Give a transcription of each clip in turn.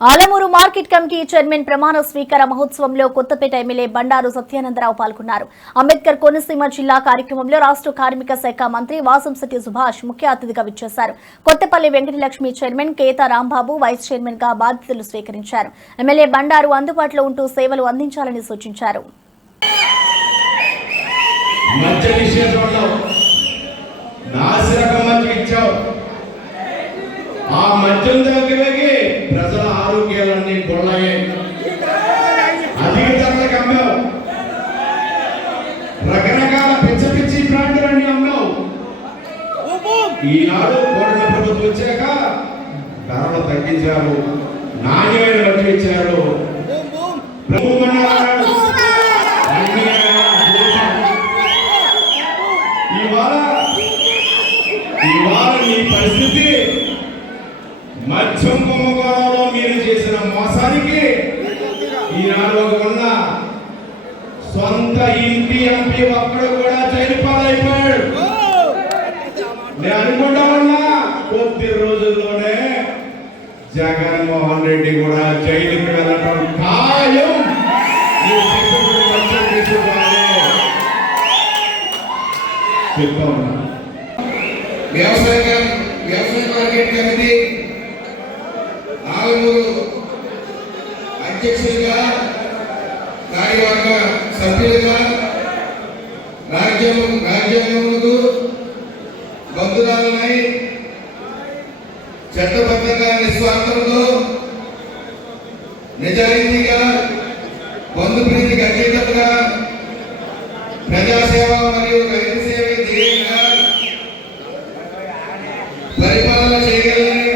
Alamuru market committee chairman ప్రమాణ స్వీకార మహోత్సవంలో కొత్తపేట ఎమ్మెల్యే బండారు సత్యానందరావు పాల్గొన్నారు. అంబేద్కర్ కోనసీమ జిల్లా కార్యక్రమంలో రాష్ట్ర కార్మిక శాఖ మంత్రి వాసంశెట్టి సుభాష్ ముఖ్య అతిథిగా విచ్చేశారు. Kothapalli Venkatalakshmi chairman Ketha Rambabu vice chairman గా బాధ్యతలు స్వీకరించారు. ఎమ్మెల్యే బండారు అందుబాటులో ఉంటూ సేవలు అందించాలని సూచించారు. ఆ మద్యం దగ్గరకి ప్రజల ఆరోగ్యాలన్నీ కొన్నాయి. అధిక ధరలకు అమ్మావు, రకరకాల పిచ్చి బ్రాండ్లన్నీ అమ్మావు. ఈనాడు కోరణ ప్రభుత్వం వచ్చాక ధరలు తగ్గించారు, నాణ్యమైన మద్యం ఇచ్చారు. ఇవాళ ఈ పరిస్థితి మద్యం కుంభకోణంలో మీరు చేసిన మోసానికి ఈనాడు ఉన్న సొంత ఇంటి ఎంపీ ఒక్కడు కూడా జైలు పాలైపోయాడు. నేను అనుకుంటా ఉన్నా కొద్ది రోజుల్లోనే జగన్మోహన్ రెడ్డి కూడా జైలుకి వెళ్ళటం ఖాయం. వ్యవసాయ మార్కెట్ కమిటీ ఆలమూరు అధ్యక్షులుగా, కార్యవర్గ సభ్యులుగా రాజ్యాంగములకు బంధురాలనై చట్టబద్ధంగా నిస్వార్థంతో నిజాయితీగా బంధుప్రీతికి అతీతంగా ప్రజాసేవ మరియు రైతు సేవ ధ్యేయంగా పరిపాలన చేయగలని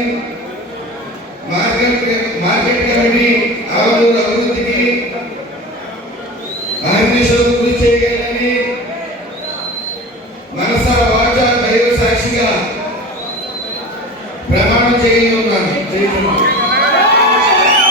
మార్కెట్ కమిటీ ఆలమూరు అభివృద్ధికి అహర్నిశలు కృషి చేయగలని మనస వాచ దైవ సాక్షిగా ప్రమాణం చేయనున్నాను.